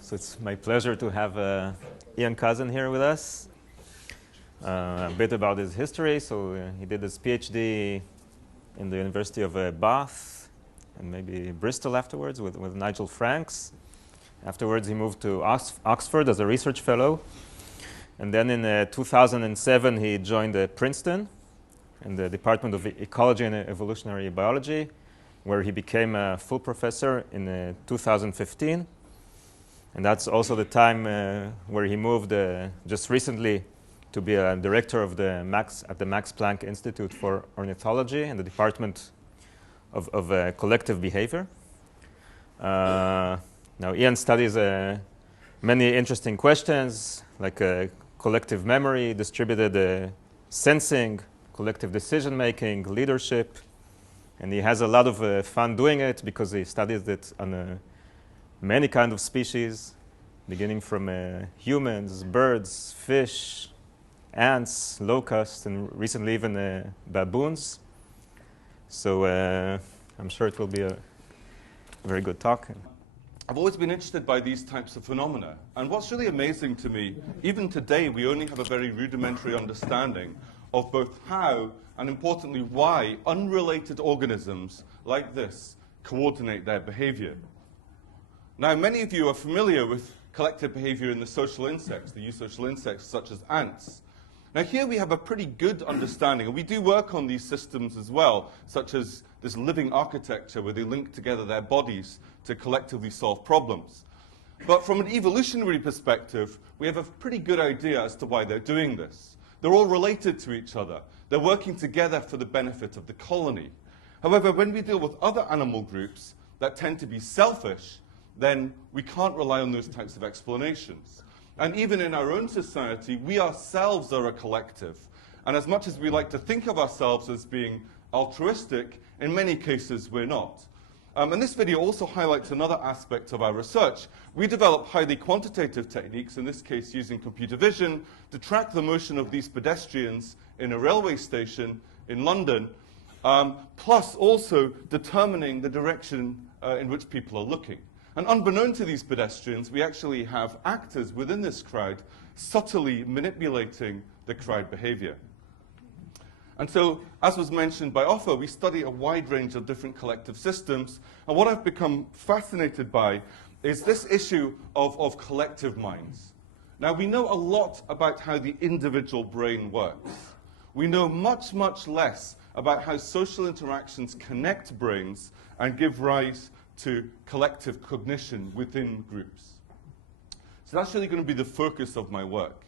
So it's my pleasure to have Ian Cousin here with us. A bit about his history. So he did his PhD in the University of Bath and maybe Bristol afterwards with Nigel Franks. Afterwards, he moved to Oxford as a research fellow. And then in 2007, he joined Princeton in the Department of Ecology and Evolutionary Biology, where he became a full professor in 2015. And that's also the time where he moved just recently to be a director of the Max Planck Institute for Ornithology in the Department of Collective Behavior. Now, Ian studies many interesting questions like collective memory, distributed sensing, collective decision-making, leadership. And he has a lot of fun doing it because he studies it on many kinds of species, beginning from humans, birds, fish, ants, locusts, and recently even baboons. So I'm sure it will be a very good talk. I've always been interested by these types of phenomena. And what's really amazing to me, even today, we only have a very rudimentary understanding of both how and, importantly, why unrelated organisms like this coordinate their behavior. Now, many of you are familiar with collective behavior in the social insects, the eusocial insects such as ants. Now, here we have a pretty good understanding, and we do work on these systems as well, such as this living architecture where they link together their bodies to collectively solve problems. But from an evolutionary perspective, we have a pretty good idea as to why they're doing this. They're all related to each other. They're working together for the benefit of the colony. However, when we deal with other animal groups that tend to be selfish, then we can't rely on those types of explanations. And even in our own society, we ourselves are a collective. And as much as we like to think of ourselves as being altruistic, in many cases we're not. And this video also highlights another aspect of our research. We develop highly quantitative techniques, in this case using computer vision, to track the motion of these pedestrians in a railway station in London, plus also determining the direction in which people are looking. And unbeknown to these pedestrians, we actually have actors within this crowd subtly manipulating the crowd behavior. And so, as was mentioned by Ofer, we study a wide range of different collective systems. And what I've become fascinated by is this issue of collective minds. Now, we know a lot about how the individual brain works. We know much, much less about how social interactions connect brains and give rise to collective cognition within groups. So that's really going to be the focus of my work.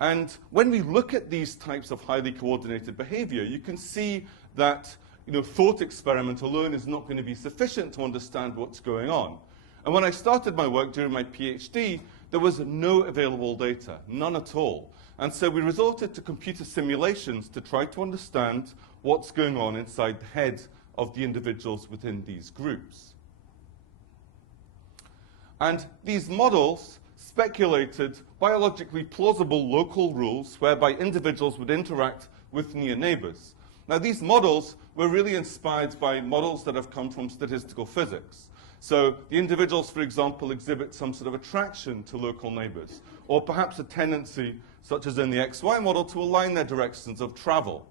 And when we look at these types of highly coordinated behavior, you can see that thought experiment alone is not going to be sufficient to understand what's going on. And when I started my work during my PhD, there was no available data, none at all. And so we resorted to computer simulations to try to understand what's going on inside the head of the individuals within these groups. And these models speculated biologically plausible local rules whereby individuals would interact with near neighbors. Now, these models were really inspired by models that have come from statistical physics. So the individuals, for example, exhibit some sort of attraction to local neighbors, or perhaps a tendency, such as in the XY model, to align their directions of travel.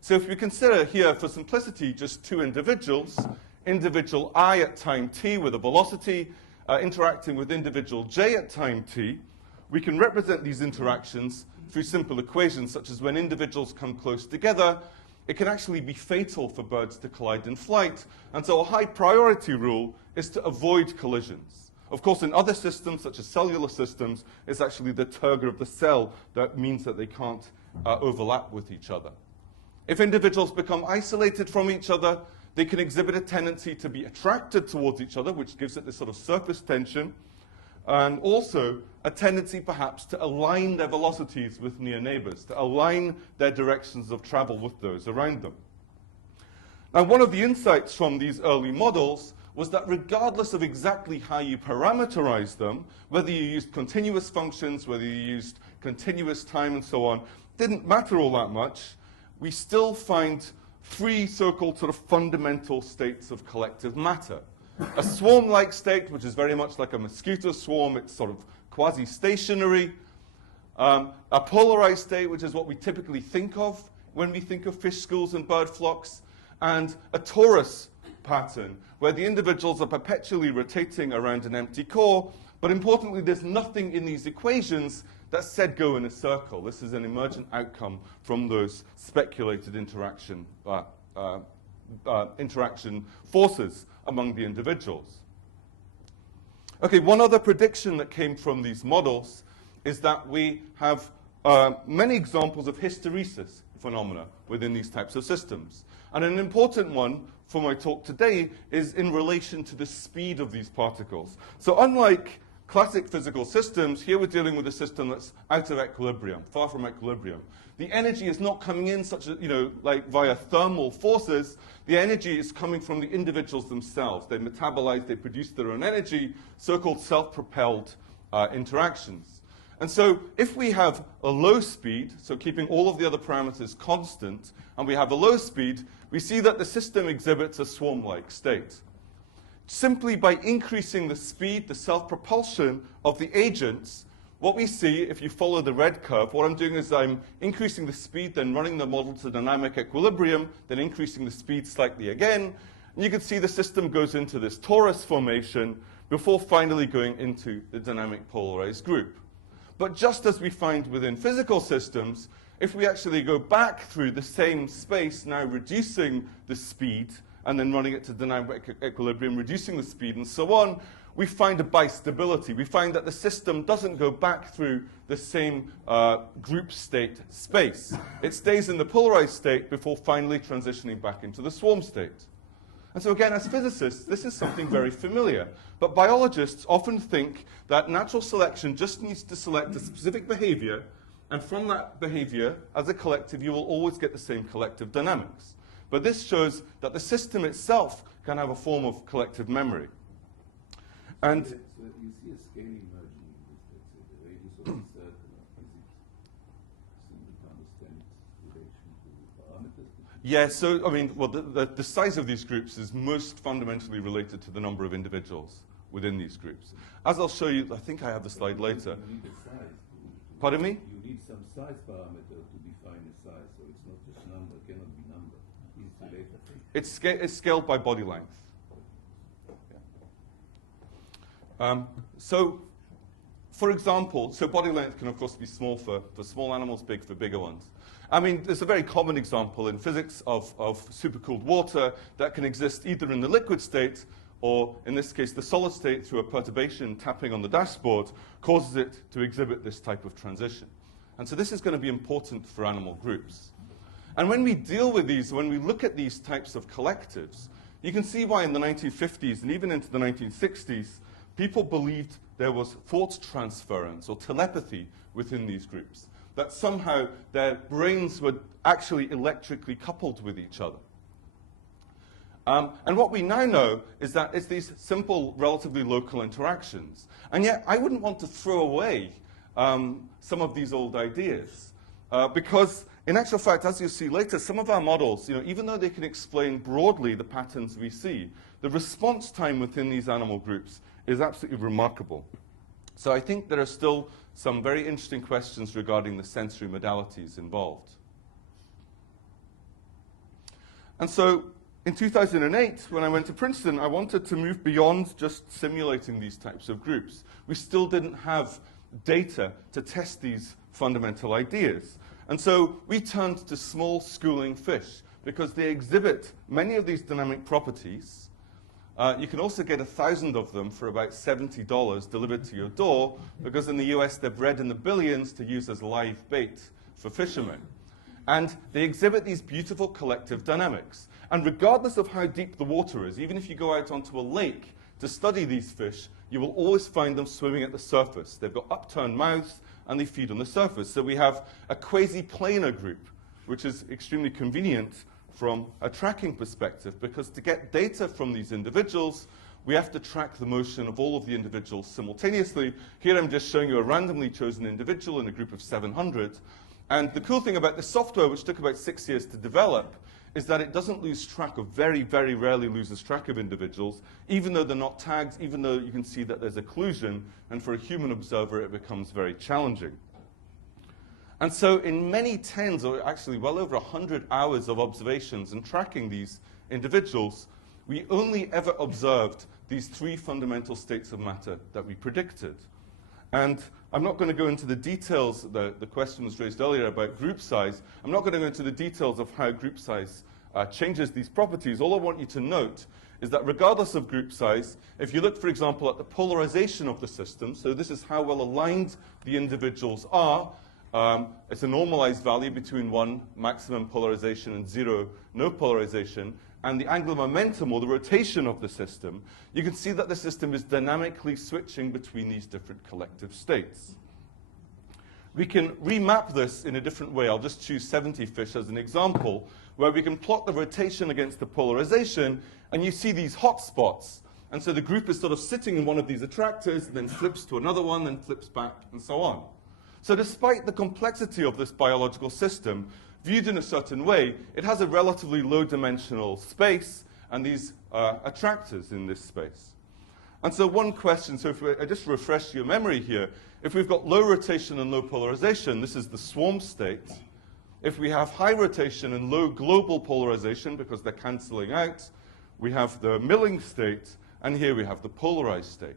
So if we consider here, for simplicity, just two individuals, individual I at time t with a velocity, interacting with individual j at time t, we can represent these interactions through simple equations, such as when individuals come close together, it can actually be fatal for birds to collide in flight. And so a high priority rule is to avoid collisions. Of course, in other systems, such as cellular systems, it's actually the turgor of the cell that means that they can't overlap with each other. If individuals become isolated from each other, they can exhibit a tendency to be attracted towards each other, which gives it this sort of surface tension, and also a tendency perhaps to align their velocities with near neighbors, to align their directions of travel with those around them. Now, one of the insights from these early models was that regardless of exactly how you parameterize them, whether you used continuous functions, whether you used continuous time and so on, didn't matter all that much. We still find three so-called sort of fundamental states of collective matter. a swarm-like state, which is very much like a mosquito swarm. It's sort of quasi-stationary. A polarized state, which is what we typically think of when we think of fish schools and bird flocks, and a torus pattern, where the individuals are perpetually rotating around an empty core, but importantly, there's nothing in these equations that said go in a circle. This is an emergent outcome from those speculated interaction forces among the individuals. Okay, one other prediction that came from these models is that we have many examples of hysteresis phenomena within these types of systems. And an important one for my talk today is in relation to the speed of these particles. So unlike classic physical systems, here we're dealing with a system that's out of equilibrium, far from equilibrium. The energy is not coming in such a, like via thermal forces. The energy is coming from the individuals themselves. They metabolize, they produce their own energy, so-called self-propelled interactions. And so if we have a low speed, so keeping all of the other parameters constant, and we have a low speed, we see that the system exhibits a swarm-like state. Simply by increasing the speed, the self-propulsion of the agents, what we see, if you follow the red curve, what I'm doing is I'm increasing the speed, then running the model to dynamic equilibrium, then increasing the speed slightly again. And you can see the system goes into this torus formation before finally going into the dynamic polarized group. But just as we find within physical systems, if we actually go back through the same space, now reducing the speed, and then running it to dynamic equilibrium, reducing the speed, and so on, we find a bistability. We find that the system doesn't go back through the same group state space. It stays in the polarized state before finally transitioning back into the swarm state. And so again, as physicists, this is something very familiar. But biologists often think that natural selection just needs to select a specific behavior, and from that behavior, as a collective, you will always get the same collective dynamics. But this shows that the system itself can have a form of collective memory. And so you see a scale emerging in this, let's say, the radius of the circle. Is it simple to understand its relation to the parameters? yeah, so, I mean, well, the size of these groups is most fundamentally related to the number of individuals within these groups. As I'll show you, I think I have the slide later. You need a size. Pardon me? You need some size parameter to define a size, so it's not just number, it cannot be number. It's related. It's scaled by body length. So, for example, so body length can, of course, be small for small animals, big for bigger ones. I mean, there's a very common example in physics of supercooled water that can exist either in the liquid state or, in this case, the solid state through a perturbation tapping on the dashboard causes it to exhibit this type of transition. And so this is going to be important for animal groups. And when we deal with these, when we look at these types of collectives, you can see why in the 1950s and even into the 1960s, people believed there was thought transference or telepathy within these groups, that somehow their brains were actually electrically coupled with each other. And what we now know is that it's these simple, relatively local interactions. And yet, I wouldn't want to throw away some of these old ideas. Because, in actual fact, as you'll see later, some of our models, even though they can explain broadly the patterns we see, the response time within these animal groups is absolutely remarkable. So I think there are still some very interesting questions regarding the sensory modalities involved. And so, in 2008, when I went to Princeton, I wanted to move beyond just simulating these types of groups. We still didn't have data to test these fundamental ideas. And so we turned to small schooling fish because they exhibit many of these dynamic properties. You can also get 1,000 of them for about $70 delivered to your door because in the US they're bred in the billions to use as live bait for fishermen. And they exhibit these beautiful collective dynamics. And regardless of how deep the water is, even if you go out onto a lake to study these fish, you will always find them swimming at the surface. They've got upturned mouths, and they feed on the surface. So we have a quasi-planar group, which is extremely convenient from a tracking perspective, because to get data from these individuals, we have to track the motion of all of the individuals simultaneously. Here I'm just showing you a randomly chosen individual in a group of 700. And the cool thing about this software, which took about 6 years to develop, is that it doesn't lose track of, very, very rarely loses track of individuals, even though they're not tagged, even though you can see that there's occlusion, and for a human observer it becomes very challenging. And so in many tens, or actually well over 100 hours of observations and tracking these individuals, we only ever observed these three fundamental states of matter that we predicted. And I'm not going to go into the details. The question was raised earlier about group size. I'm not going to go into the details of how group size changes these properties. All I want you to note is that regardless of group size, if you look, for example, at the polarization of the system, so this is how well aligned the individuals are, it's a normalized value between 1, maximum polarization, and 0, no polarization, and the angular momentum, or the rotation of the system, you can see that the system is dynamically switching between these different collective states. We can remap this in a different way. I'll just choose 70 fish as an example, where we can plot the rotation against the polarization, and you see these hot spots. And so the group is sort of sitting in one of these attractors, then flips to another one, then flips back, and so on. So despite the complexity of this biological system, viewed in a certain way, it has a relatively low-dimensional space and these attractors in this space. And so one question, so if I just refresh your memory here, if we've got low rotation and low polarization, this is the swarm state. If we have high rotation and low global polarization, because they're cancelling out, we have the milling state, and here we have the polarized state.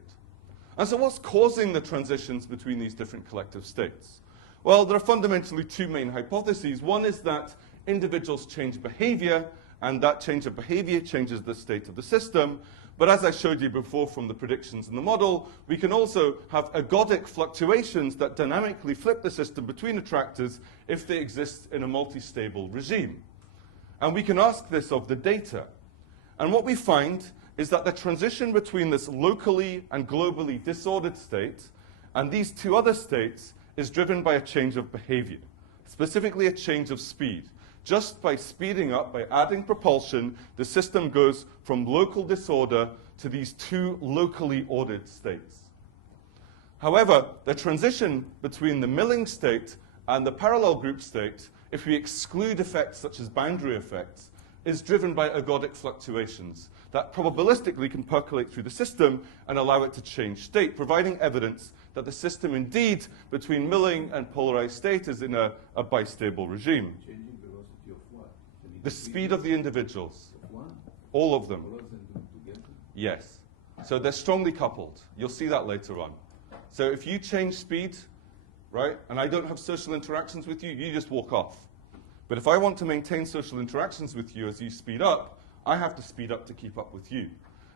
And so what's causing the transitions between these different collective states? Well, there are fundamentally two main hypotheses. One is that individuals change behavior, and that change of behavior changes the state of the system. But as I showed you before from the predictions in the model, we can also have ergodic fluctuations that dynamically flip the system between attractors if they exist in a multi-stable regime. And we can ask this of the data. And what we find is that the transition between this locally and globally disordered state and these two other states is driven by a change of behavior, specifically a change of speed. Just by speeding up, by adding propulsion, the system goes from local disorder to these two locally ordered states. However, the transition between the milling state and the parallel group state, if we exclude effects such as boundary effects, is driven by ergodic fluctuations that probabilistically can percolate through the system and allow it to change state, providing evidence that the system indeed, between milling and polarized state, is in a bistable regime. Changing velocity of what? The speed of the individuals, Of one? all of them. All of them together? Yes. So they're strongly coupled. You'll see that later on. So if you change speed, right, and I don't have social interactions with you, you just walk off. But if I want to maintain social interactions with you as you speed up, I have to speed up to keep up with you.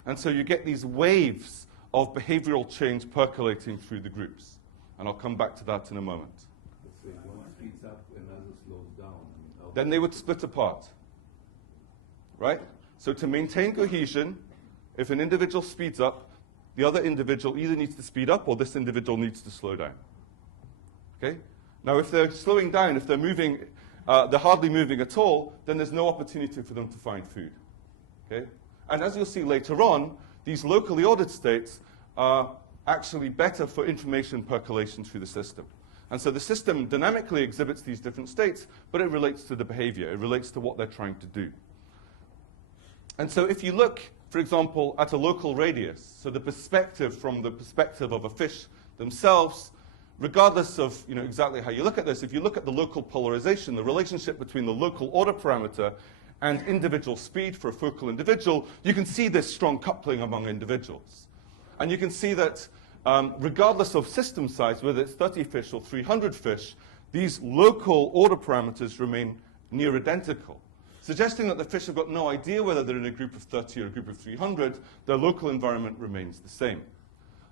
And so you get these waves of behavioral change percolating through the groups. And I'll come back to that in a moment. Let's say one speeds up, another slows down. Then they would split apart, right? So to maintain cohesion, if an individual speeds up, the other individual either needs to speed up or this individual needs to slow down. Okay? Now, if they're slowing down, if they're moving, they're hardly moving at all, then there's no opportunity for them to find food. Okay? And as you'll see later on, these locally ordered states are actually better for information percolation through the system. And so the system dynamically exhibits these different states, but it relates to the behavior. It relates to what they're trying to do. And so if you look, for example, at a local radius, so the perspective from the perspective of a fish themselves, regardless of exactly how you look at this, if you look at the local polarization, the relationship between the local order parameter and individual speed for a focal individual, you can see this strong coupling among individuals. And you can see that regardless of system size, whether it's 30 fish or 300 fish, these local order parameters remain near identical, suggesting that the fish have got no idea whether they're in a group of 30 or a group of 300. Their local environment remains the same.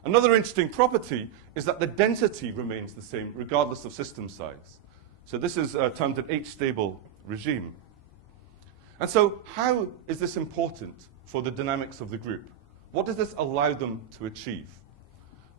Another interesting property is that the density remains the same regardless of system size. So this is termed an H-stable regime. And so how is this important for the dynamics of the group? What does this allow them to achieve?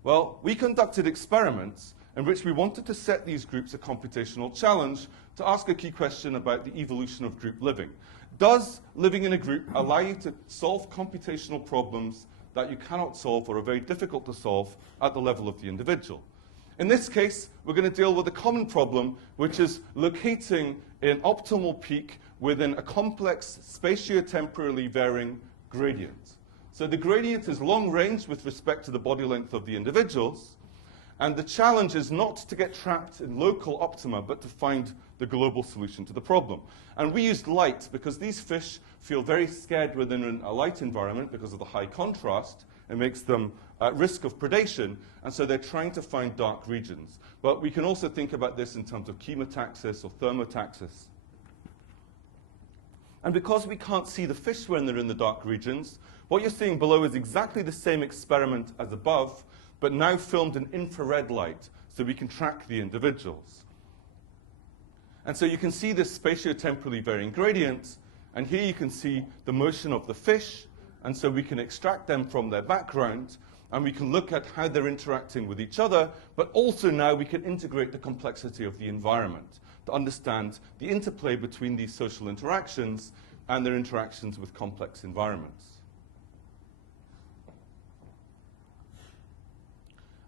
Well, we conducted experiments in which we wanted to set these groups a computational challenge to ask a key question about the evolution of group living. Does living in a group allow you to solve computational problems that you cannot solve or are very difficult to solve at the level of the individual? In this case, we're going to deal with a common problem, which is locating an optimal peak within a complex spatiotemporally varying gradient. So the gradient is long range with respect to the body length of the individuals, and the challenge is not to get trapped in local optima, but to find the global solution to the problem. And we used light because these fish feel very scared within a light environment because of the high contrast. It makes them at risk of predation, and so they're trying to find dark regions. But we can also think about this in terms of chemotaxis or thermotaxis. And because we can't see the fish when they're in the dark regions, what you're seeing below is exactly the same experiment as above, but now filmed in infrared light, so we can track the individuals. And so you can see this spatiotemporally varying gradient, and here you can see the motion of the fish, and so we can extract them from their background, and we can look at how they're interacting with each other, but also now we can integrate the complexity of the environment to understand the interplay between these social interactions and their interactions with complex environments.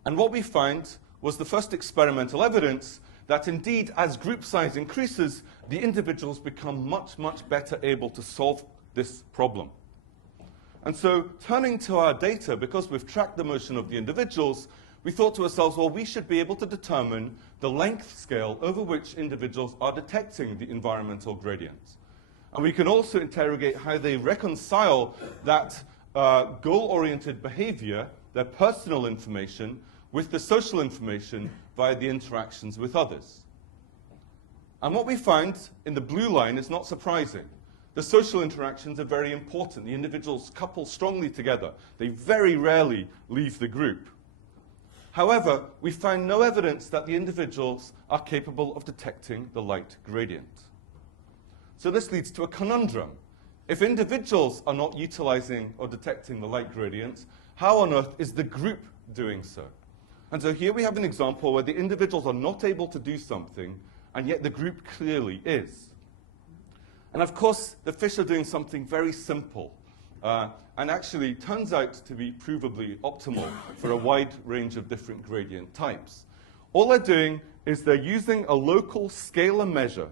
And what we found was the first experimental evidence that indeed, as group size increases, the individuals become much, much better able to solve this problem. And so, turning to our data, because we've tracked the motion of the individuals, we thought to ourselves, well, we should be able to determine the length scale over which individuals are detecting the environmental gradients. And we can also interrogate how they reconcile that goal-oriented behavior, their personal information, with the social information via the interactions with others. And what we find in the blue line is not surprising. The social interactions are very important. The individuals couple strongly together. They very rarely leave the group. However, we find no evidence that the individuals are capable of detecting the light gradient. So this leads to a conundrum. If individuals are not utilizing or detecting the light gradient, how on earth is the group doing so? And so here we have an example where the individuals are not able to do something, and yet the group clearly is. And of course, the fish are doing something very simple, and actually turns out to be provably optimal for a wide range of different gradient types. All they're doing is they're using a local scalar measure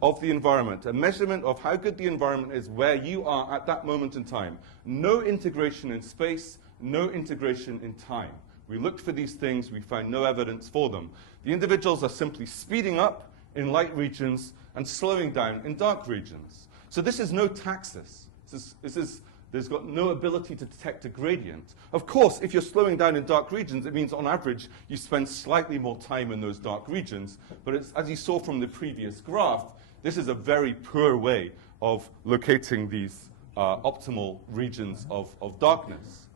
of the environment, a measurement of how good the environment is where you are at that moment in time. No integration in space, no integration in time. We looked for these things, we found no evidence for them. The individuals are simply speeding up in light regions and slowing down in dark regions. So this is no taxis. There's got no ability to detect a gradient. Of course, if you're slowing down in dark regions, it means on average you spend slightly more time in those dark regions. But it's, as you saw from the previous graph, this is a very poor way of locating these optimal regions of darkness.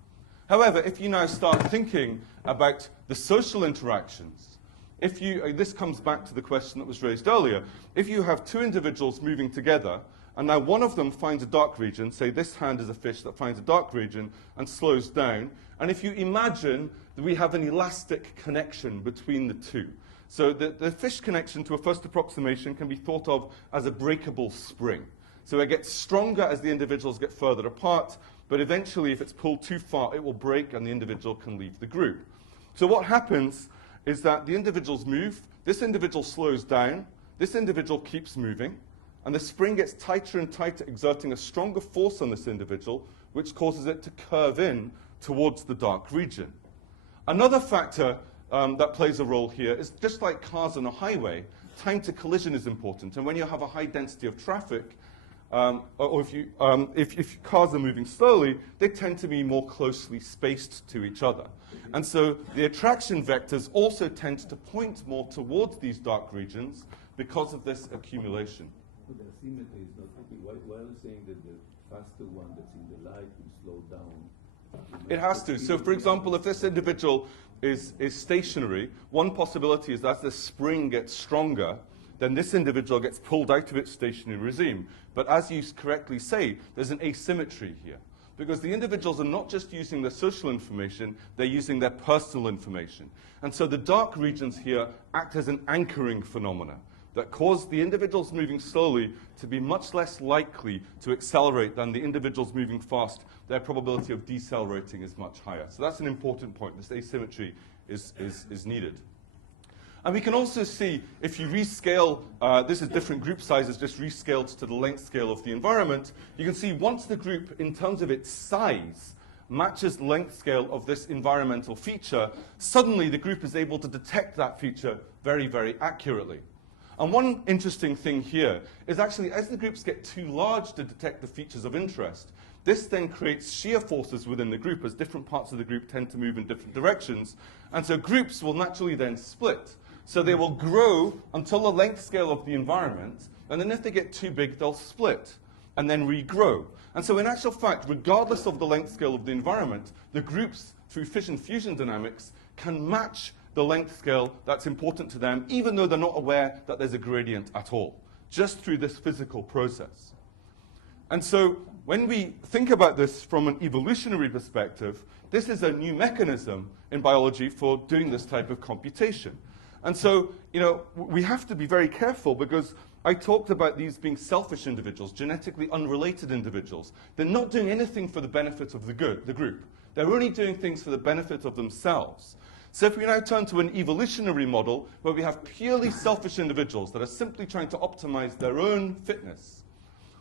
However, if you now start thinking about the social interactions, this comes back to the question that was raised earlier. If you have two individuals moving together, and now one of them finds a dark region, say this hand is a fish that finds a dark region and slows down, and if you imagine that we have an elastic connection between the two, so the fish connection to a first approximation can be thought of as a breakable spring. So it gets stronger as the individuals get further apart, but eventually, if it's pulled too far, it will break and the individual can leave the group. So what happens is that the individuals move, this individual slows down, this individual keeps moving, and the spring gets tighter and tighter, exerting a stronger force on this individual, which causes it to curve in towards the dark region. Another factor that plays a role here is just like cars on a highway, time to collision is important. And when you have a high density of traffic, or if cars are moving slowly, they tend to be more closely spaced to each other. And so the attraction vectors also tend to point more towards these dark regions because of this accumulation. But the asymmetry is not working. Why are you saying that the faster one that's in the light will slow down? It has to. So for example, if this individual is stationary, one possibility is that as the spring gets stronger, then this individual gets pulled out of its stationary regime. But as you correctly say, there's an asymmetry here. Because the individuals are not just using their social information, they're using their personal information. And so the dark regions here act as an anchoring phenomena that cause the individuals moving slowly to be much less likely to accelerate than the individuals moving fast. Their probability of decelerating is much higher. So that's an important point. This asymmetry is needed. And we can also see, if you rescale, this is different group sizes just rescaled to the length scale of the environment, you can see once the group, in terms of its size, matches the length scale of this environmental feature, suddenly the group is able to detect that feature very, very accurately. And one interesting thing here is actually as the groups get too large to detect the features of interest, this then creates shear forces within the group as different parts of the group tend to move in different directions. And so groups will naturally then split. So they will grow until the length scale of the environment, and then if they get too big, they'll split and then regrow. And so in actual fact, regardless of the length scale of the environment, the groups, through fission-fusion dynamics, can match the length scale that's important to them, even though they're not aware that there's a gradient at all, just through this physical process. And so when we think about this from an evolutionary perspective, this is a new mechanism in biology for doing this type of computation. And so, we have to be very careful because I talked about these being selfish individuals, genetically unrelated individuals. They're not doing anything for the benefit of the group. They're only doing things for the benefit of themselves. So if we now turn to an evolutionary model where we have purely selfish individuals that are simply trying to optimize their own fitness,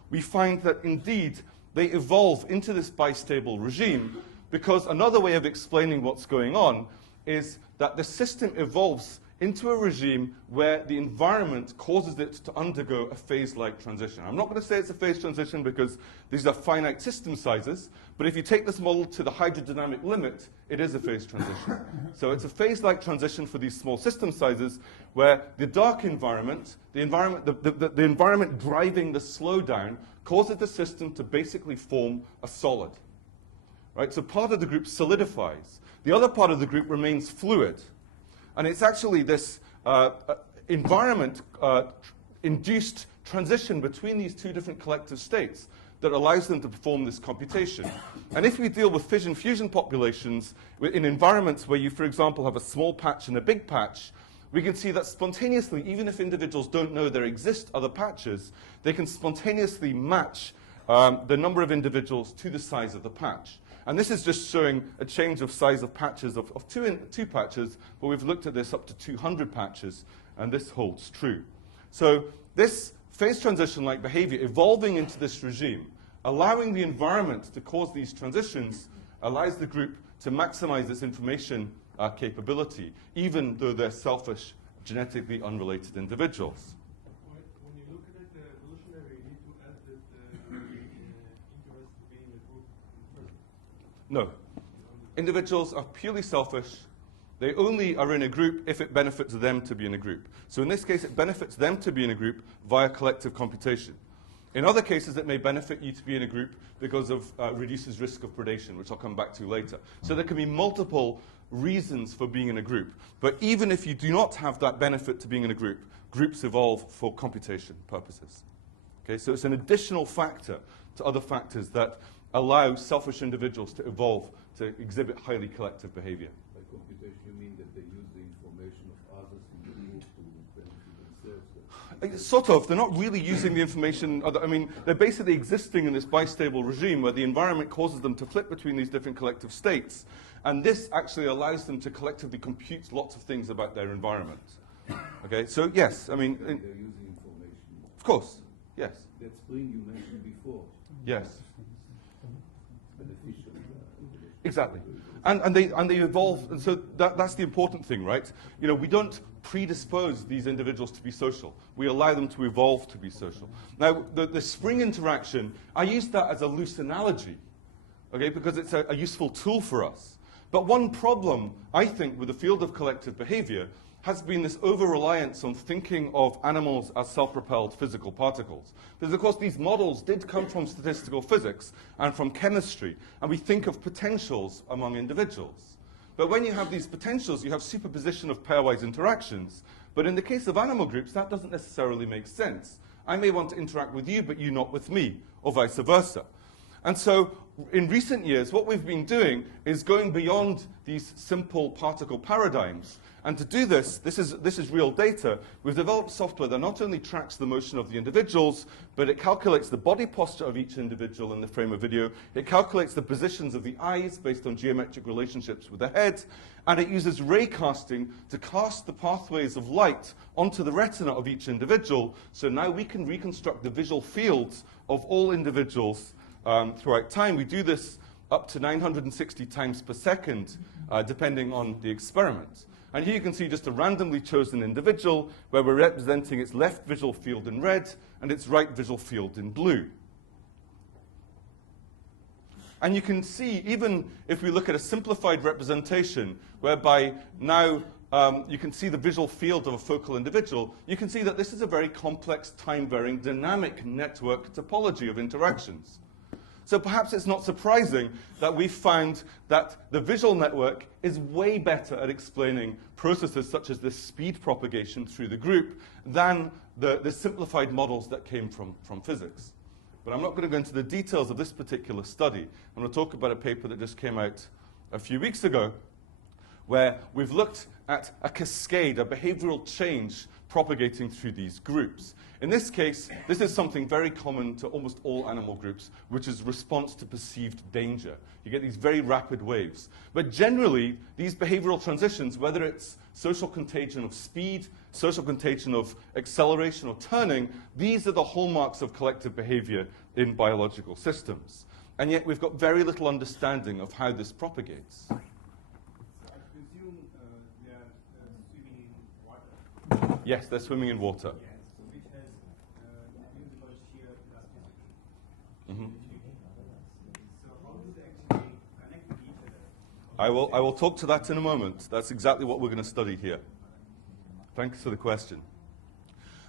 we find that indeed they evolve into this bistable regime because another way of explaining what's going on is that the system evolves into a regime where the environment causes it to undergo a phase-like transition. I'm not going to say it's a phase transition because these are finite system sizes, but if you take this model to the hydrodynamic limit, it is a phase transition. So it's a phase-like transition for these small system sizes where the dark environment, the environment driving the slowdown, causes the system to basically form a solid. Right? So part of the group solidifies. The other part of the group remains fluid. And it's actually this environment-induced transition between these two different collective states that allows them to perform this computation. And if we deal with fission-fusion populations in environments where you, for example, have a small patch and a big patch, we can see that spontaneously, even if individuals don't know there exist other patches, they can spontaneously match the number of individuals to the size of the patch. And this is just showing a change of size of patches of two patches, but we've looked at this up to 200 patches, and this holds true. So this phase transition-like behavior evolving into this regime, allowing the environment to cause these transitions, allows the group to maximize its information capability, even though they're selfish, genetically unrelated individuals. When you look at it evolutionary, you need to add that interest to be in the group first. No. Individuals are purely selfish. They only are in a group if it benefits them to be in a group. So in this case, it benefits them to be in a group via collective computation. In other cases, it may benefit you to be in a group because of reduces risk of predation, which I'll come back to later. So there can be multiple reasons for being in a group. But even if you do not have that benefit to being in a group, groups evolve for computation purposes. Okay, so it's an additional factor to other factors that allow selfish individuals to evolve to exhibit highly collective behavior. By computation, you mean that they use the information of others in the group to benefit themselves? Sort of. They're not really using the information. I mean, they're basically existing in this bistable regime where the environment causes them to flip between these different collective states. And this actually allows them to collectively compute lots of things about their environment. Okay, so yes, I mean... They're using information. Of course, yes. That spring you mentioned before. Yes. Beneficial. Exactly. And they evolve, and so that's the important thing, right? You know, we don't predispose these individuals to be social. We allow them to evolve to be social. Now, the spring interaction, I use that as a loose analogy, okay, because it's a useful tool for us. But one problem, I think, with the field of collective behavior has been this over-reliance on thinking of animals as self-propelled physical particles. Because, of course, these models did come from statistical physics and from chemistry, and we think of potentials among individuals. But when you have these potentials, you have superposition of pairwise interactions. But in the case of animal groups, that doesn't necessarily make sense. I may want to interact with you, but you not with me, or vice versa. And so in recent years, what we've been doing is going beyond these simple particle paradigms. And to do this, this is real data. We've developed software that not only tracks the motion of the individuals, but it calculates the body posture of each individual in the frame of video. It calculates the positions of the eyes based on geometric relationships with the head. And it uses ray casting to cast the pathways of light onto the retina of each individual. So now we can reconstruct the visual fields of all individuals throughout time. We do this up to 960 times per second, depending on the experiment. And here you can see just a randomly chosen individual where we're representing its left visual field in red and its right visual field in blue. And you can see, even if we look at a simplified representation, whereby now you can see the visual field of a focal individual, you can see that this is a very complex, time-varying, dynamic network topology of interactions. So perhaps it's not surprising that we found that the visual network is way better at explaining processes such as this speed propagation through the group than the simplified models that came from physics. But I'm not going to go into the details of this particular study. I'm going to talk about a paper that just came out a few weeks ago, where we've looked at a cascade, a behavioral change propagating through these groups. In this case, this is something very common to almost all animal groups, which is response to perceived danger. You get these very rapid waves. But generally, these behavioral transitions, whether it's social contagion of speed, social contagion of acceleration or turning, these are the hallmarks of collective behavior in biological systems. And yet we've got very little understanding of how this propagates. I presume they are swimming in water. Yes, they're swimming in water. Yes, which has invisible shear elasticity. Mhm. So how do they actually connect with each other? I will talk to that in a moment. That's exactly what we're going to study here. Thanks for the question.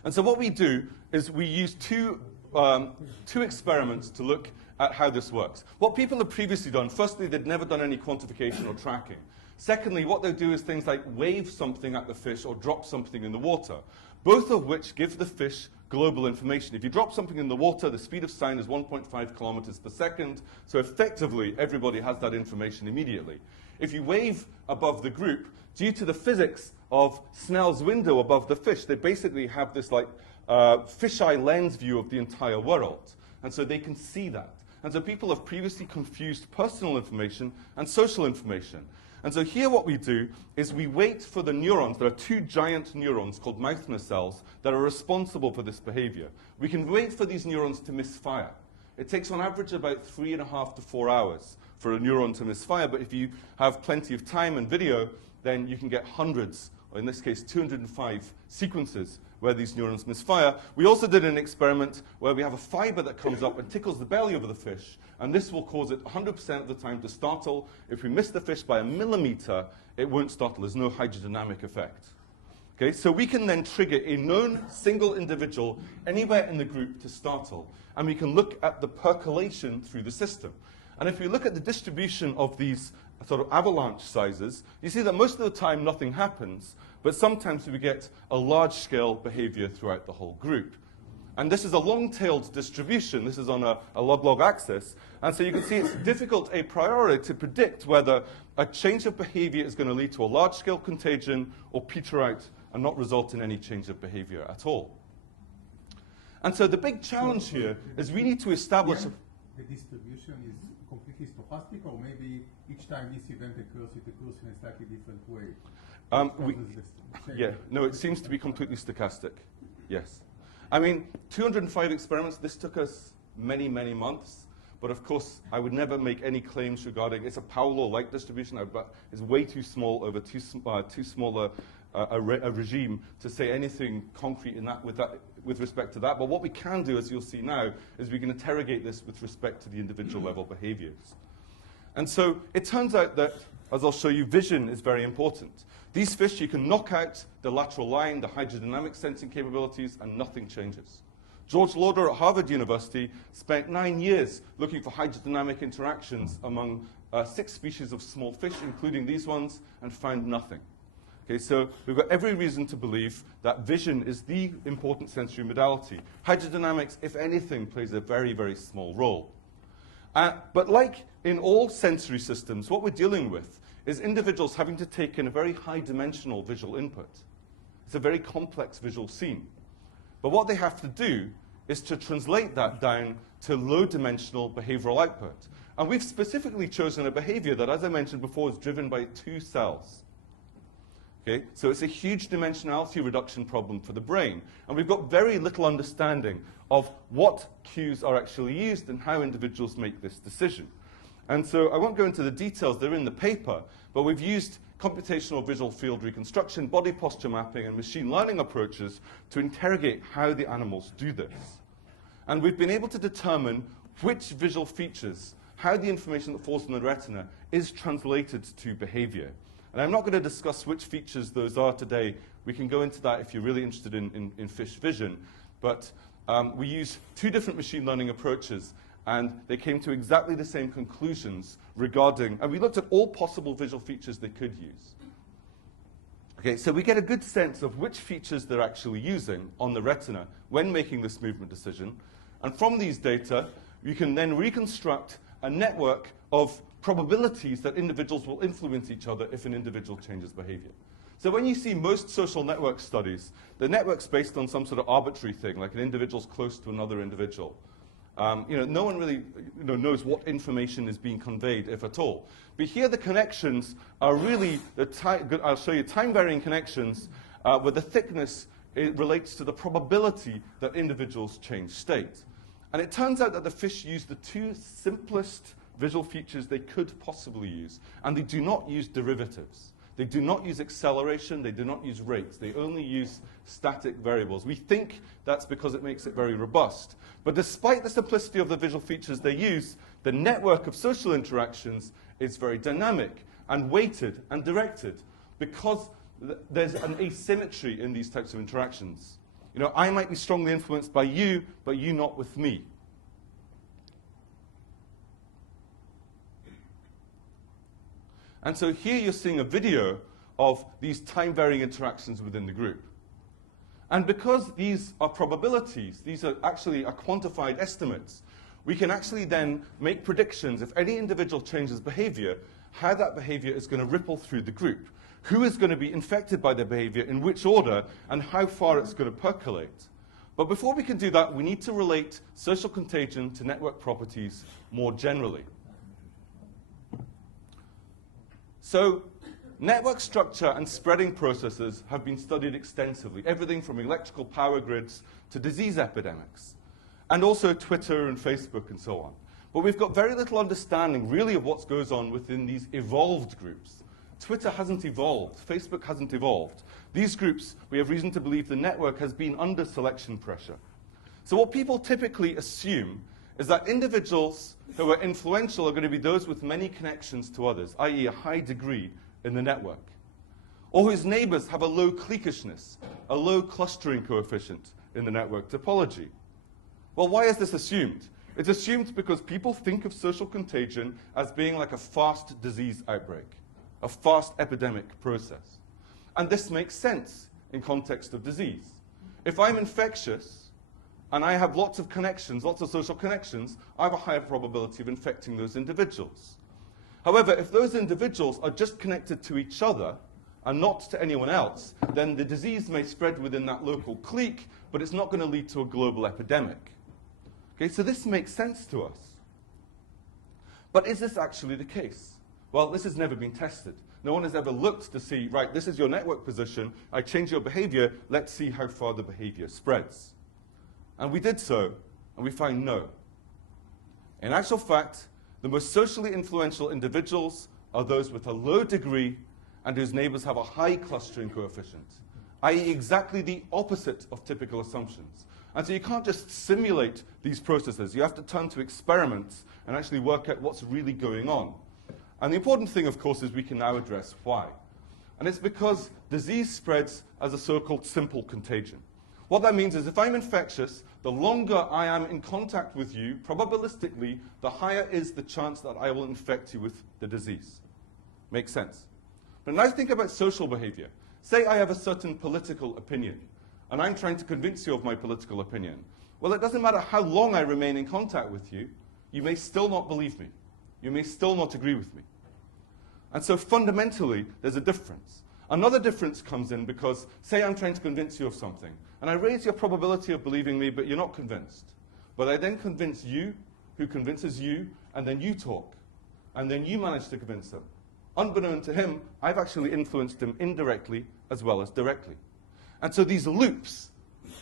And so what we do is we use two experiments to look at how this works. What people have previously done, firstly, they'd never done any quantification or tracking. Secondly, what they do is things like wave something at the fish or drop something in the water, both of which give the fish global information. If you drop something in the water, the speed of sound is 1.5 kilometers per second, so effectively everybody has that information immediately. If you wave above the group, due to the physics of Snell's window above the fish, they basically have this like fisheye lens view of the entire world, and so they can see that. And so people have previously confused personal information and social information. And so here what we do is we wait for the neurons. There are two giant neurons called Meissner cells that are responsible for this behavior. We can wait for these neurons to misfire. It takes on average about 3.5 to 4 hours for a neuron to misfire, but if you have plenty of time and video, then you can get hundreds, or in this case 205 sequences where these neurons misfire. We also did an experiment where we have a fiber that comes up and tickles the belly of the fish, and this will cause it 100% of the time to startle. If we miss the fish by a millimeter, it won't startle. There's no hydrodynamic effect. Okay, so we can then trigger a known single individual anywhere in the group to startle, and we can look at the percolation through the system. And if we look at the distribution of these sort of avalanche sizes, you see that most of the time nothing happens, but sometimes we get a large-scale behavior throughout the whole group. And this is a long-tailed distribution. This is on a log-log axis. And so you can see it's difficult a priori to predict whether a change of behavior is going to lead to a large-scale contagion or peter out and not result in any change of behavior at all. And so the big challenge here is we need to establish... The distribution is completely stochastic, or maybe each time this event occurs, it occurs in a slightly different way? No, it seems to be completely stochastic. Yes. I mean, 205 experiments, this took us many, many months. But of course, I would never make any claims regarding, it's a Power law-like distribution, but it's way too small over too small a regime to say anything concrete in that with respect to that. But what we can do, as you'll see now, is we can interrogate this with respect to the individual level behaviors. And so it turns out that, as I'll show you, vision is very important. These fish, you can knock out the lateral line, the hydrodynamic sensing capabilities, and nothing changes. George Lauder at Harvard University spent 9 years looking for hydrodynamic interactions among 6 species of small fish, including these ones, and found nothing. Okay, so we've got every reason to believe that vision is the important sensory modality. Hydrodynamics, if anything, plays a very, very small role. But like in all sensory systems, what we're dealing with is individuals having to take in a very high-dimensional visual input. It's a very complex visual scene. But what they have to do is to translate that down to low-dimensional behavioral output. And we've specifically chosen a behavior that, as I mentioned before, is driven by 2 cells. Okay? So it's a huge dimensionality reduction problem for the brain. And we've got very little understanding of what cues are actually used and how individuals make this decision. And so I won't go into the details, they're in the paper, but we've used computational visual field reconstruction, body posture mapping, and machine learning approaches to interrogate how the animals do this. And we've been able to determine which visual features, how the information that falls on the retina is translated to behavior. And I'm not going to discuss which features those are today. We can go into that if you're really interested in fish vision. But we use 2 different machine learning approaches, and they came to exactly the same conclusions regarding, and we looked at all possible visual features they could use. Okay, so we get a good sense of which features they're actually using on the retina when making this movement decision. And from these data, you can then reconstruct a network of probabilities that individuals will influence each other if an individual changes behavior. So when you see most social network studies, the network's based on some sort of arbitrary thing, like an individual's close to another individual. No one really knows what information is being conveyed, if at all. But here the connections are really, I'll show you time-varying connections where the thickness relates to the probability that individuals change state. And it turns out that the fish use the 2 simplest visual features they could possibly use, and they do not use derivatives. They do not use acceleration, they do not use rates, they only use static variables. We think that's because it makes it very robust. But despite the simplicity of the visual features they use, the network of social interactions is very dynamic and weighted and directed because there's an asymmetry in these types of interactions. I might be strongly influenced by you, but you not with me. And so here you're seeing a video of these time-varying interactions within the group. And because these are probabilities, these are actually quantified estimates, we can actually then make predictions if any individual changes behavior, how that behavior is going to ripple through the group, who is going to be infected by the behavior, in which order, and how far it's going to percolate. But before we can do that, we need to relate social contagion to network properties more generally. So network structure and spreading processes have been studied extensively, everything from electrical power grids to disease epidemics, and also Twitter and Facebook and so on. But we've got very little understanding, really, of what goes on within these evolved groups. Twitter hasn't evolved. Facebook hasn't evolved. These groups, we have reason to believe the network has been under selection pressure. So what people typically assume is that individuals who are influential are going to be those with many connections to others, i.e. a high degree in the network, or whose neighbors have a low cliquishness, a low clustering coefficient in the network topology. Well, why is this assumed? It's assumed because people think of social contagion as being like a fast disease outbreak, a fast epidemic process. And this makes sense in context of disease. If I'm infectious, and I have lots of connections, lots of social connections, I have a higher probability of infecting those individuals. However, if those individuals are just connected to each other and not to anyone else, then the disease may spread within that local clique, but it's not going to lead to a global epidemic. Okay, so this makes sense to us. But is this actually the case? Well, this has never been tested. No one has ever looked to see, right, this is your network position, I change your behavior, let's see how far the behavior spreads. And we did so, and we find no. In actual fact, the most socially influential individuals are those with a low degree and whose neighbors have a high clustering coefficient, i.e. exactly the opposite of typical assumptions. And so you can't just simulate these processes. You have to turn to experiments and actually work out what's really going on. And the important thing, of course, is we can now address why. And it's because disease spreads as a so-called simple contagion. What that means is if I'm infectious, the longer I am in contact with you, probabilistically, the higher is the chance that I will infect you with the disease. Makes sense? But now think about social behavior. Say I have a certain political opinion, and I'm trying to convince you of my political opinion. Well, it doesn't matter how long I remain in contact with you. you may still not believe me. You may still not agree with me. And so fundamentally, there's a difference. Another difference comes in because, say I'm trying to convince you of something, and I raise your probability of believing me, but you're not convinced. But I then convince you, who convinces you, and then you talk. And then you manage to convince him. Unbeknown to him, I've actually influenced him indirectly as well as directly. And so these loops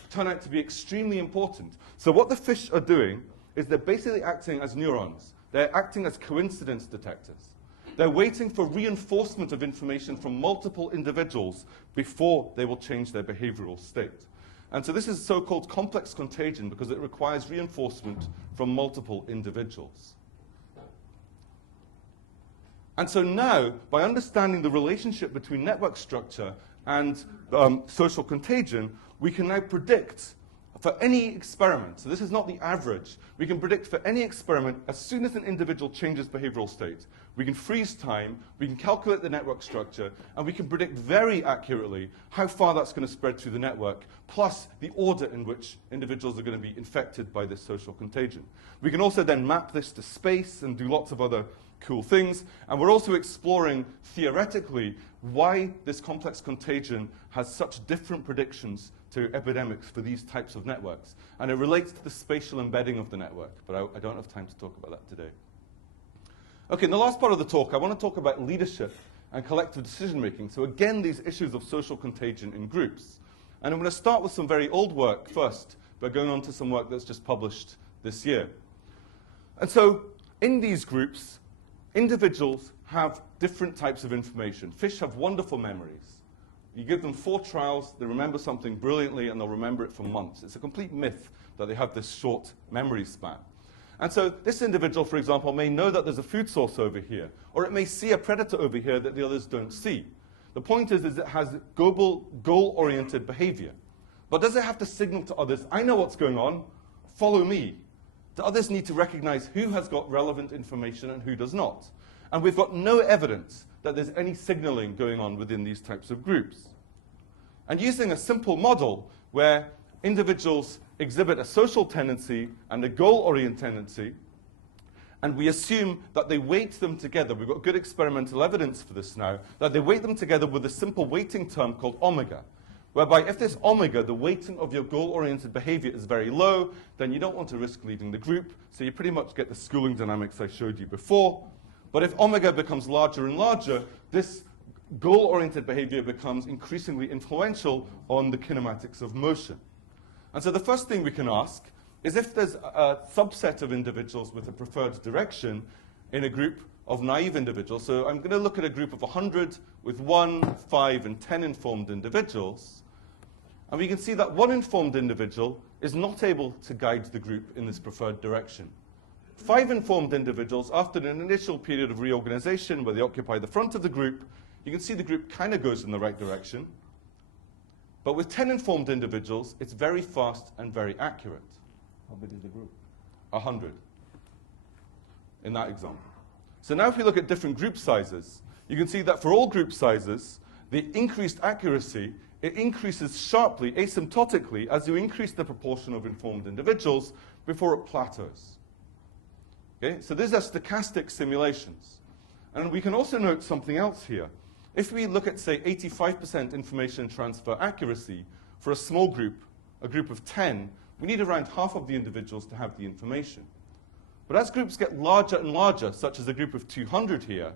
turn out to be extremely important. So what the fish are doing is they're basically acting as neurons. They're acting as coincidence detectors. They're waiting for reinforcement of information from multiple individuals before they will change their behavioral state. And so this is so-called complex contagion because it requires reinforcement from multiple individuals. And so now, by understanding the relationship between network structure and social contagion, we can now predict for any experiment, so this is not the average, we can predict for any experiment as soon as an individual changes behavioral state. We can freeze time, we can calculate the network structure, and we can predict very accurately how far that's going to spread through the network, plus the order in which individuals are going to be infected by this social contagion. We can also then map this to space and do lots of other cool things, and we're also exploring theoretically why this complex contagion has such different predictions to epidemics for these types of networks. And it relates to the spatial embedding of the network, but I don't have time to talk about that today. Okay, in the last part of the talk, I want to talk about leadership and collective decision-making. So again, these issues of social contagion in groups. And I'm going to start with some very old work first, but going on to some work that's just published this year. And so in these groups, individuals have different types of information. Fish have wonderful memories. You give them 4 trials, they remember something brilliantly, and they'll remember it for months. It's a complete myth that they have this short memory span. And so this individual, for example, may know that there's a food source over here, or it may see a predator over here that the others don't see. The point is it has goal-oriented behavior. But does it have to signal to others, I know what's going on, follow me? Do others need to recognize who has got relevant information and who does not? And we've got no evidence that there's any signaling going on within these types of groups. And using a simple model where individuals exhibit a social tendency and a goal-oriented tendency, and we assume that they weight them together. We've got good experimental evidence for this now, that they weight them together with a simple weighting term called omega, whereby if this omega, the weighting of your goal-oriented behavior, is very low, then you don't want to risk leaving the group, so you pretty much get the schooling dynamics I showed you before. But if omega becomes larger and larger, this goal-oriented behavior becomes increasingly influential on the kinematics of motion. And so the first thing we can ask is if there's a subset of individuals with a preferred direction in a group of naive individuals. So I'm going to look at a group of 100 with 1, 5, and 10 informed individuals. And we can see that one informed individual is not able to guide the group in this preferred direction. 5 informed individuals, after an initial period of reorganization where they occupy the front of the group, you can see the group kind of goes in the right direction. But with 10 informed individuals, it's very fast and very accurate. How big is the group? 100 in that example. So now if we look at different group sizes, you can see that for all group sizes, the increased accuracy, it increases sharply, asymptotically, as you increase the proportion of informed individuals before it plateaus. Okay? So these are stochastic simulations. And we can also note something else here. If we look at, say, 85% information transfer accuracy for a small group, a group of 10, we need around half of the individuals to have the information. But as groups get larger and larger, such as a group of 200 here,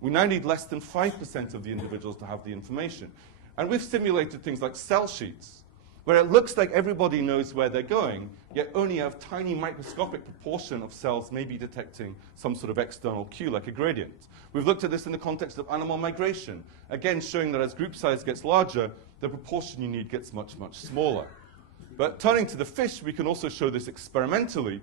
we now need less than 5% of the individuals to have the information. And we've simulated things like cell sheets, where it looks like everybody knows where they're going, yet only a tiny microscopic proportion of cells may be detecting some sort of external cue, like a gradient. We've looked at this in the context of animal migration, again showing that as group size gets larger, the proportion you need gets much, much smaller. But turning to the fish, we can also show this experimentally,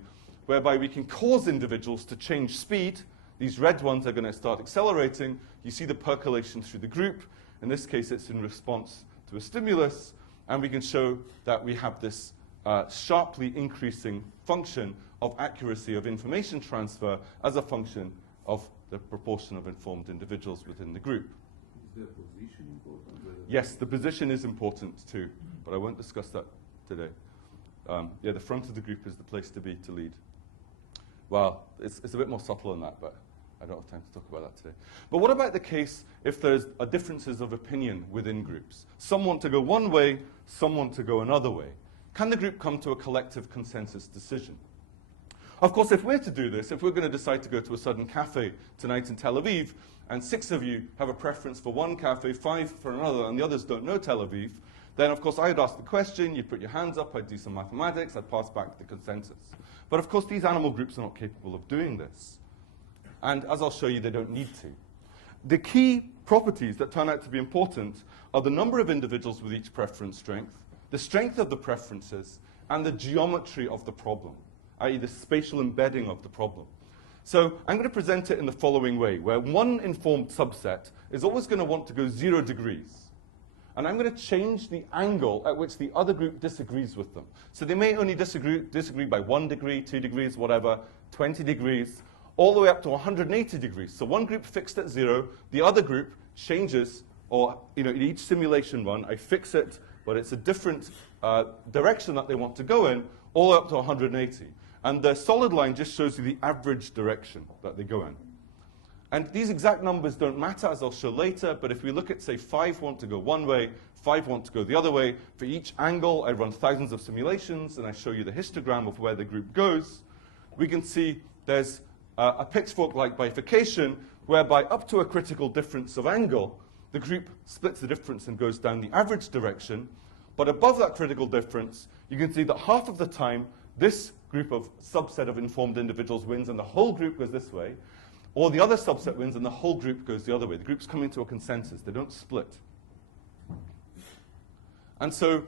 whereby we can cause individuals to change speed. These red ones are going to start accelerating. You see the percolation through the group. In this case, it's in response to a stimulus. And we can show that we have this sharply increasing function of accuracy of information transfer as a function of the proportion of informed individuals within the group. Is their position important? Yes, the position is important too, but I won't discuss that today. Yeah, the front of the group is the place to be to lead. Well, it's a bit more subtle than that, but I don't have time to talk about that today. But what about the case if there's differences of opinion within groups? Some want to go one way, some want to go another way. Can the group come to a collective consensus decision? Of course, if we're to do this, if we're going to decide to go to a certain cafe tonight in Tel Aviv, and 6 of you have a preference for one cafe, 5 for another, and the others don't know Tel Aviv, then of course I'd ask the question, you'd put your hands up, I'd do some mathematics, I'd pass back the consensus. But of course these animal groups are not capable of doing this. And as I'll show you, they don't need to. The key properties that turn out to be important are the number of individuals with each preference strength, the strength of the preferences, and the geometry of the problem, i.e. the spatial embedding of the problem. So I'm going to present it in the following way, where one informed subset is always going to want to go 0 degrees. And I'm going to change the angle at which the other group disagrees with them. So they may only disagree by 1 degree, 2 degrees, whatever, 20 degrees, all the way up to 180 degrees. So one group fixed at 0, the other group changes, or in each simulation run, I fix it, but it's a different direction that they want to go in, all the way up to 180. And the solid line just shows you the average direction that they go in. And these exact numbers don't matter, as I'll show later, but if we look at, say, 5 want to go one way, 5 want to go the other way, for each angle, I run thousands of simulations, and I show you the histogram of where the group goes, we can see there's a pitchfork-like bifurcation, whereby up to a critical difference of angle, the group splits the difference and goes down the average direction, but above that critical difference, you can see that half of the time, this group of subset of informed individuals wins and the whole group goes this way, or the other subset wins and the whole group goes the other way. The groups come into a consensus. They don't split. And so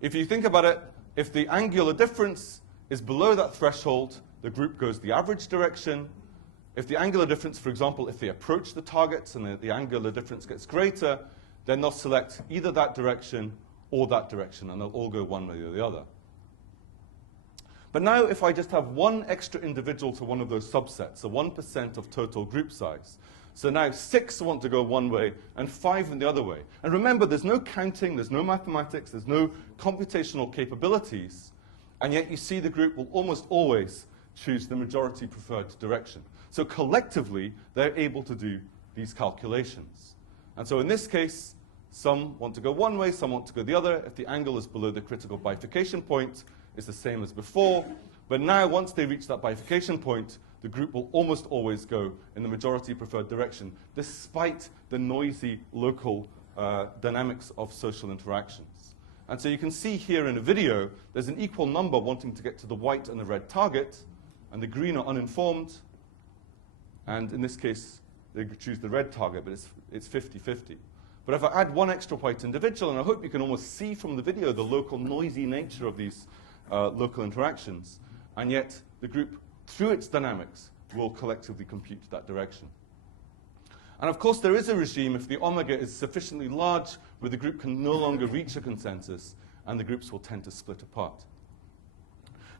if you think about it, if the angular difference is below that threshold, the group goes the average direction. If the angular difference, for example, if they approach the targets and the angular difference gets greater, then they'll select either that direction or that direction, and they'll all go one way or the other. But now if I just have one extra individual to one of those subsets, so 1% of total group size, so now 6 want to go one way and 5 in the other way. And remember, there's no counting, there's no mathematics, there's no computational capabilities, and yet you see the group will almost always choose the majority preferred direction. So collectively, they're able to do these calculations. And so in this case, some want to go one way, some want to go the other. If the angle is below the critical bifurcation point, it's the same as before. But now, once they reach that bifurcation point, the group will almost always go in the majority preferred direction, despite the noisy local dynamics of social interactions. And so you can see here in a video, there's an equal number wanting to get to the white and the red target, and the green are uninformed. And in this case, they choose the red target, but it's 50-50. But if I add one extra white individual, and I hope you can almost see from the video the local noisy nature of these local interactions, and yet the group, through its dynamics, will collectively compute that direction. And of course, there is a regime if the omega is sufficiently large where the group can no longer reach a consensus, and the groups will tend to split apart.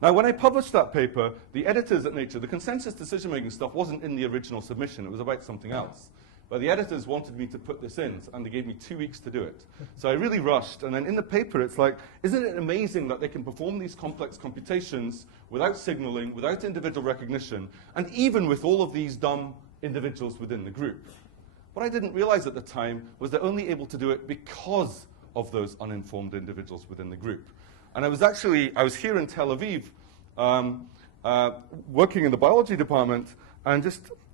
Now, when I published that paper, the editors at Nature, the consensus decision-making stuff wasn't in the original submission. It was about something else. But the editors wanted me to put this in, and they gave me 2 weeks to do it. So I really rushed. And then in the paper, it's like, isn't it amazing that they can perform these complex computations without signaling, without individual recognition, and even with all of these dumb individuals within the group? What I didn't realize at the time was they're only able to do it because of those uninformed individuals within the group. And I was here in Tel Aviv working in the biology department, and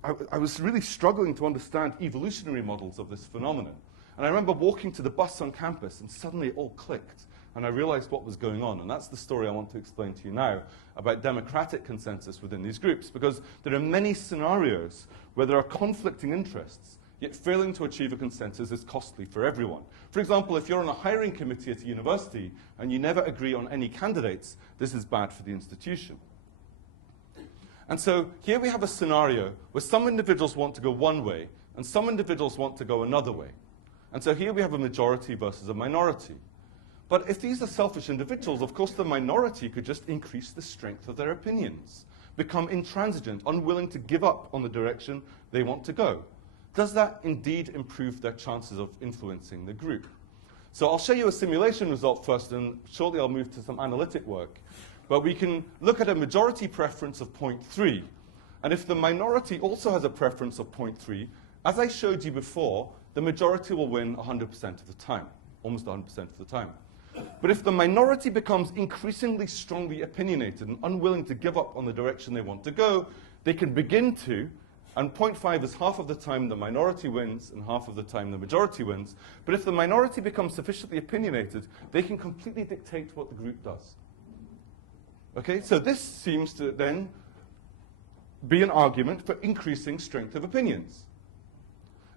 I was really struggling to understand evolutionary models of this phenomenon. And I remember walking to the bus on campus, and suddenly it all clicked, and I realized what was going on. And that's the story I want to explain to you now about democratic consensus within these groups, because there are many scenarios where there are conflicting interests, yet failing to achieve a consensus is costly for everyone. For example, if you're on a hiring committee at a university and you never agree on any candidates, this is bad for the institution. And so here we have a scenario where some individuals want to go one way and some individuals want to go another way. And so here we have a majority versus a minority. But if these are selfish individuals, of course the minority could just increase the strength of their opinions, become intransigent, unwilling to give up on the direction they want to go. Does that indeed improve their chances of influencing the group? So I'll show you a simulation result first, and shortly I'll move to some analytic work. But we can look at a majority preference of 0.3. And if the minority also has a preference of 0.3, as I showed you before, the majority will win 100% of the time, almost 100% of the time. But if the minority becomes increasingly strongly opinionated and unwilling to give up on the direction they want to go, they can begin to, and 0.5 is half of the time the minority wins and half of the time the majority wins. But if the minority becomes sufficiently opinionated, they can completely dictate what the group does. Okay, so this seems to then be an argument for increasing strength of opinions.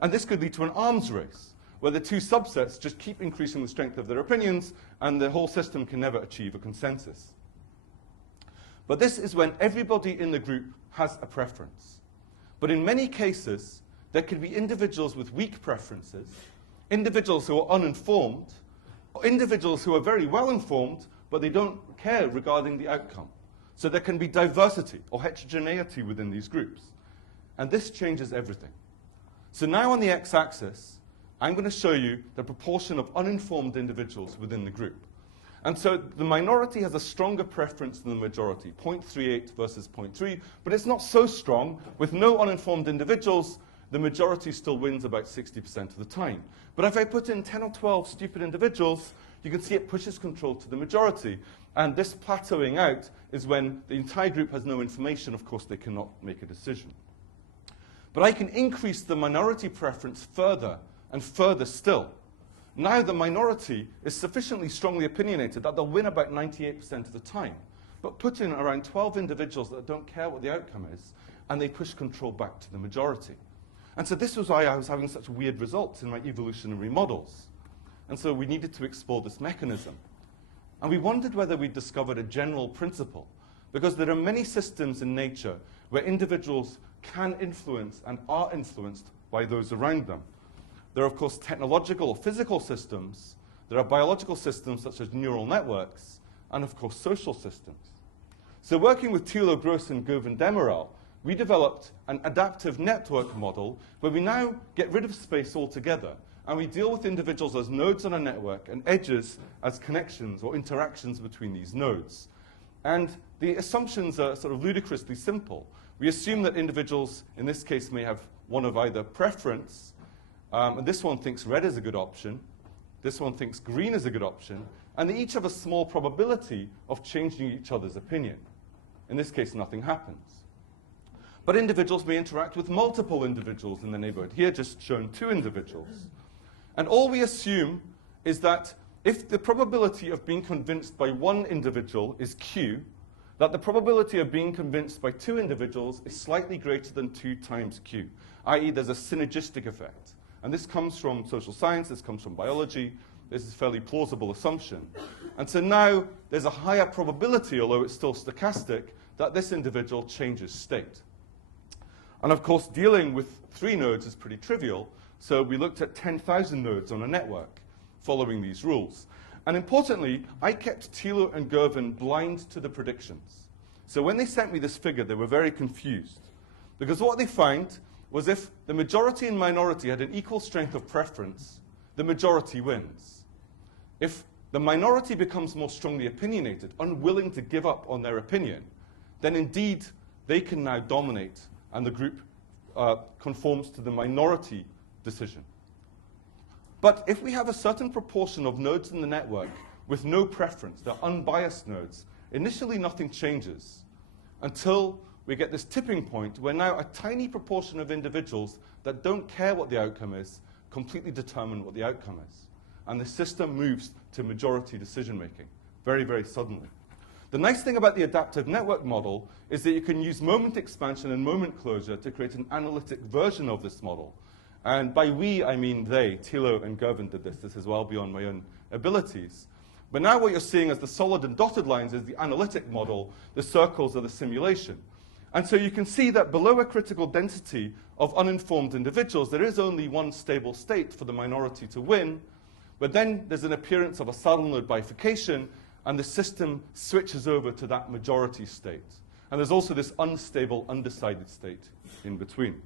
And this could lead to an arms race, where the two subsets just keep increasing the strength of their opinions, and the whole system can never achieve a consensus. But this is when everybody in the group has a preference. But in many cases, there could be individuals with weak preferences, individuals who are uninformed, or individuals who are very well informed, but they don't care regarding the outcome. So there can be diversity or heterogeneity within these groups. And this changes everything. So now on the x-axis, I'm going to show you the proportion of uninformed individuals within the group. And so the minority has a stronger preference than the majority, 0.38 versus 0.3, but it's not so strong. With no uninformed individuals, the majority still wins about 60% of the time. But if I put in 10 or 12 stupid individuals, you can see it pushes control to the majority. And this plateauing out is when the entire group has no information. Of course, they cannot make a decision. But I can increase the minority preference further and further still. Now the minority is sufficiently strongly opinionated that they'll win about 98% of the time. But put in around 12 individuals that don't care what the outcome is, and they push control back to the majority. And so this was why I was having such weird results in my evolutionary models. And so we needed to explore this mechanism. And we wondered whether we'd discovered a general principle, because there are many systems in nature where individuals can influence and are influenced by those around them. There are, of course, technological or physical systems. There are biological systems such as neural networks, and, of course, social systems. So working with Thilo Gross and Govind Demirel, we developed an adaptive network model where we now get rid of space altogether, and we deal with individuals as nodes on a network and edges as connections or interactions between these nodes. And the assumptions are sort of ludicrously simple. We assume that individuals, in this case, may have one of either preference, and this one thinks red is a good option, this one thinks green is a good option, and they each have a small probability of changing each other's opinion. In this case, nothing happens. But individuals may interact with multiple individuals in the neighborhood. Here, just shown 2 individuals. And all we assume is that if the probability of being convinced by one individual is Q, that the probability of being convinced by 2 individuals is slightly greater than 2 times Q, i.e. there's a synergistic effect. And this comes from social science, this comes from biology. This is a fairly plausible assumption. And so now there's a higher probability, although it's still stochastic, that this individual changes state. And of course, dealing with 3 nodes is pretty trivial, so we looked at 10,000 nodes on a network following these rules. And importantly, I kept Thilo and Govind blind to the predictions. So when they sent me this figure, they were very confused. Because what they found was if the majority and minority had an equal strength of preference, the majority wins. If the minority becomes more strongly opinionated, unwilling to give up on their opinion, then indeed they can now dominate, and the group conforms to the minority decision. But if we have a certain proportion of nodes in the network with no preference, they're unbiased nodes, initially nothing changes until we get this tipping point where now a tiny proportion of individuals that don't care what the outcome is completely determine what the outcome is. And the system moves to majority decision making very, very suddenly. The nice thing about the adaptive network model is that you can use moment expansion and moment closure to create an analytic version of this model. And by we, I mean they. Thilo and Govind did this. This is well beyond my own abilities. But now what you're seeing as the solid and dotted lines is the analytic model. The circles are the simulation. And so you can see that below a critical density of uninformed individuals, there is only one stable state for the minority to win. But then there's an appearance of a saddle node bifurcation, and the system switches over to that majority state. And there's also this unstable, undecided state in between.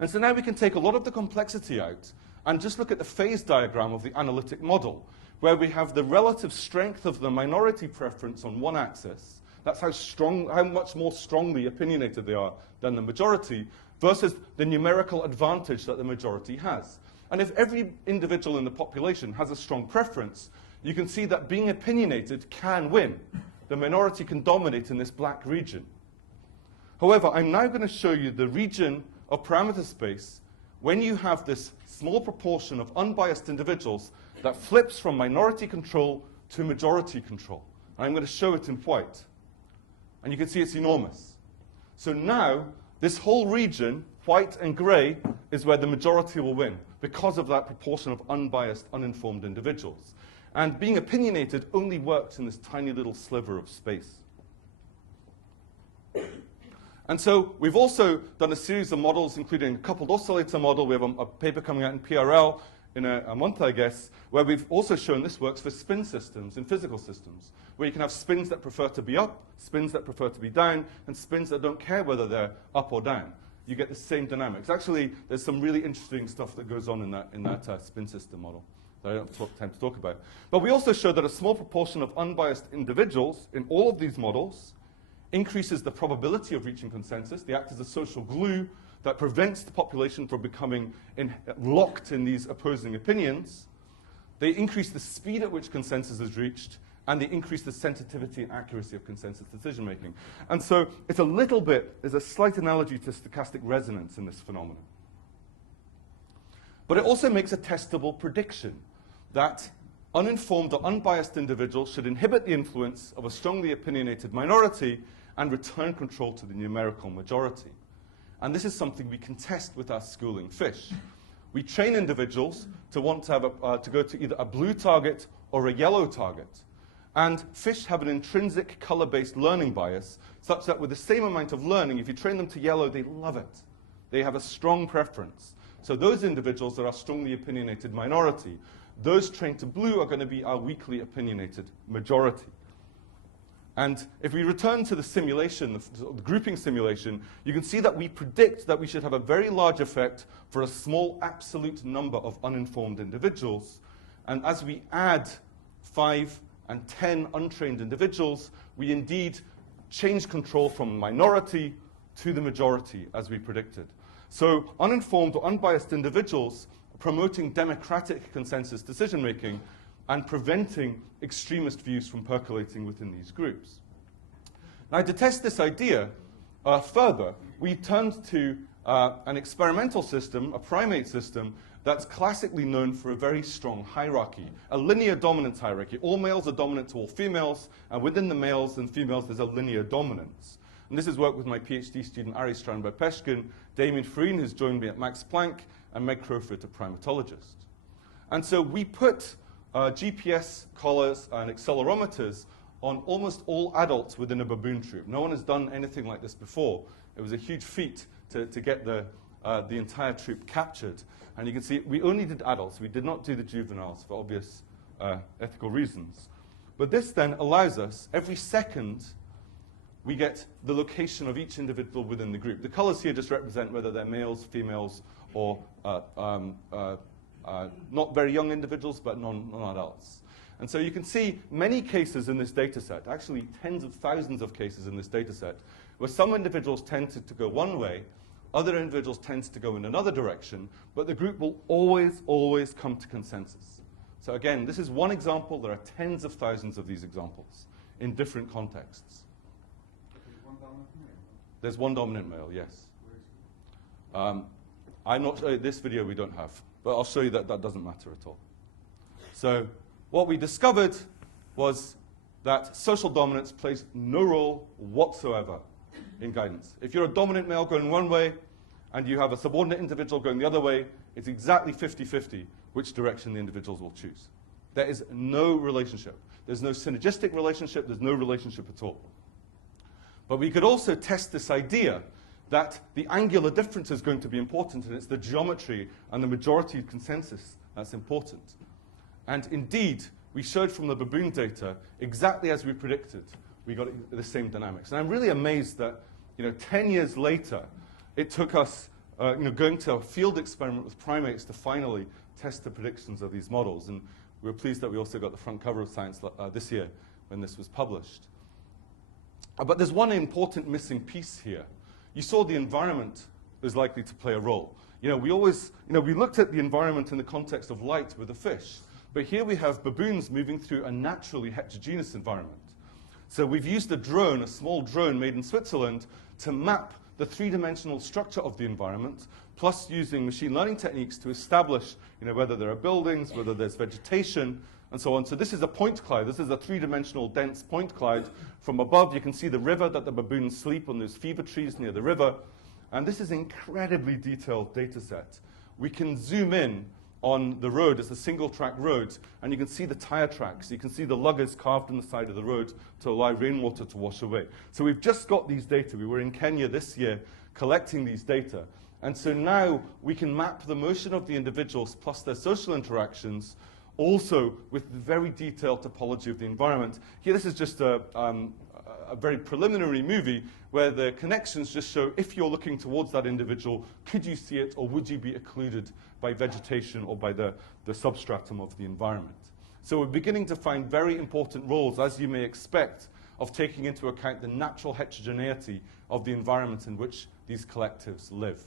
And so now we can take a lot of the complexity out and just look at the phase diagram of the analytic model, where we have the relative strength of the minority preference on one axis That's how much more strongly opinionated they are than the majority, versus the numerical advantage that the majority has. And if every individual in the population has a strong preference, you can see that being opinionated can win. The minority can dominate in this black region. However, I'm now going to show you the region of parameter space when you have this small proportion of unbiased individuals that flips from minority control to majority control. And I'm going to show it in white. And you can see it's enormous. So now, this whole region, white and gray, is where the majority will win because of that proportion of unbiased, uninformed individuals. And being opinionated only works in this tiny little sliver of space. And so we've also done a series of models, including a coupled oscillator model. We have a paper coming out in PRL in a month, I guess, where we've also shown this works for spin systems in physical systems, where you can have spins that prefer to be up, spins that prefer to be down, and spins that don't care whether they're up or down. You get the same dynamics. Actually, there's some really interesting stuff that goes on in that spin system model that I don't have time to talk about. But we also showed that a small proportion of unbiased individuals in all of these models increases the probability of reaching consensus. They act as a social glue that prevents the population from becoming locked in these opposing opinions. They increase the speed at which consensus is reached, and they increase the sensitivity and accuracy of consensus decision-making. And so it's a little bit, there's a slight analogy to stochastic resonance in this phenomenon. But it also makes a testable prediction that uninformed or unbiased individuals should inhibit the influence of a strongly opinionated minority and return control to the numerical majority. And this is something we can test with our schooling fish. We train individuals to want to have to go to either a blue target or a yellow target. And fish have an intrinsic color-based learning bias, such that with the same amount of learning, if you train them to yellow, they love it. They have a strong preference. So those individuals that are strongly opinionated minority, those trained to blue are going to be our weakly opinionated majority. And if we return to the simulation, the grouping simulation, you can see that we predict that we should have a very large effect for a small absolute number of uninformed individuals. And as we add 5 and 10 untrained individuals, we indeed change control from minority to the majority, as we predicted. So uninformed or unbiased individuals promoting democratic consensus decision-making and preventing extremist views from percolating within these groups. Now, to test this idea further, we turned to an experimental system, a primate system, that's classically known for a very strong hierarchy, a linear dominance hierarchy. All males are dominant to all females, and within the males and females, there's a linear dominance. And this is work with my PhD student, Ari Strandberg-Peshkin, Damien Farine, who's joined me at Max Planck, and Meg Crowfoot, a primatologist. And so we put GPS collars and accelerometers on almost all adults within a baboon troop. No one has done anything like this before. It was a huge feat to get the entire troop captured. And you can see we only did adults. We did not do the juveniles for obvious ethical reasons. But this then allows us, every second, we get the location of each individual within the group. The colors here just represent whether they're males, females, or not very young individuals, but non-adults. And so you can see many cases in this data set, actually tens of thousands of cases in this data set, where some individuals tend to go one way, other individuals tend to go in another direction, but the group will always, always come to consensus. So again, this is one example. There are tens of thousands of these examples in different contexts. There's one dominant male, yes. I'm not sure, this video we don't have, but I'll show you that that doesn't matter at all. So what we discovered was that social dominance plays no role whatsoever in guidance. If you're a dominant male going one way and you have a subordinate individual going the other way, it's exactly 50-50 which direction the individuals will choose. There is no relationship. There's no synergistic relationship. There's no relationship at all. But we could also test this idea that the angular difference is going to be important, and it's the geometry and the majority consensus that's important. And indeed, we showed from the baboon data, exactly as we predicted, we got the same dynamics. And I'm really amazed that 10 years later, it took us going to a field experiment with primates to finally test the predictions of these models. And we were pleased that we also got the front cover of Science this year when this was published. But there's one important missing piece here. You saw the environment is likely to play a role. We looked at the environment in the context of light with a fish, but here we have baboons moving through a naturally heterogeneous environment. So we've used a drone, a small drone made in Switzerland, to map the three-dimensional structure of the environment, plus using machine learning techniques to establish whether there are buildings, whether there's vegetation, and so on. So this is a point cloud. This is a three-dimensional dense point cloud. From above, you can see the river that the baboons sleep on, those fever trees near the river. And this is an incredibly detailed data set. We can zoom in on the road. It's a single-track road, and you can see the tire tracks. You can see the luggers carved in the side of the road to allow rainwater to wash away. So we've just got these data. We were in Kenya this year collecting these data. And so now we can map the motion of the individuals plus their social interactions, also with the very detailed topology of the environment. Here, this is just a very preliminary movie where the connections just show if you're looking towards that individual, could you see it, or would you be occluded by vegetation or by the substratum of the environment? So we're beginning to find very important roles, as you may expect, of taking into account the natural heterogeneity of the environment in which these collectives live.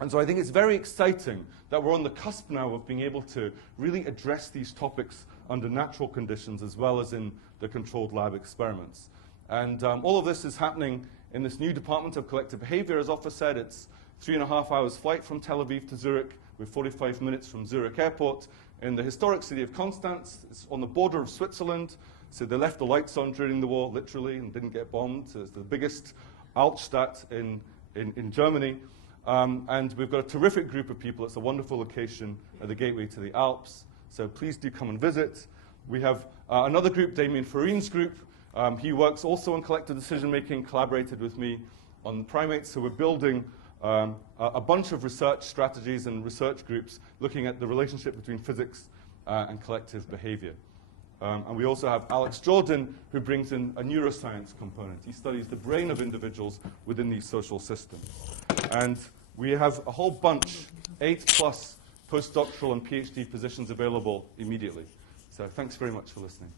And so I think it's very exciting that we're on the cusp now of being able to really address these topics under natural conditions as well as in the controlled lab experiments. And all of this is happening in this new Department of Collective Behavior. As Ofer said, it's 3.5 hours flight from Tel Aviv to Zurich, with 45 minutes from Zurich Airport, in the historic city of Constance. It's on the border of Switzerland, so they left the lights on during the war, literally, and didn't get bombed. So it's the biggest Altstadt in Germany. And we've got a terrific group of people. It's a wonderful location at the gateway to the Alps. So please do come and visit. We have another group, Damien Farin's group. He works also on collective decision-making, collaborated with me on primates. So we're building a bunch of research strategies and research groups looking at the relationship between physics and collective behavior. And we also have Alex Jordan, who brings in a neuroscience component. He studies the brain of individuals within these social systems. And we have a whole bunch, 8+ postdoctoral and PhD positions available immediately. So thanks very much for listening.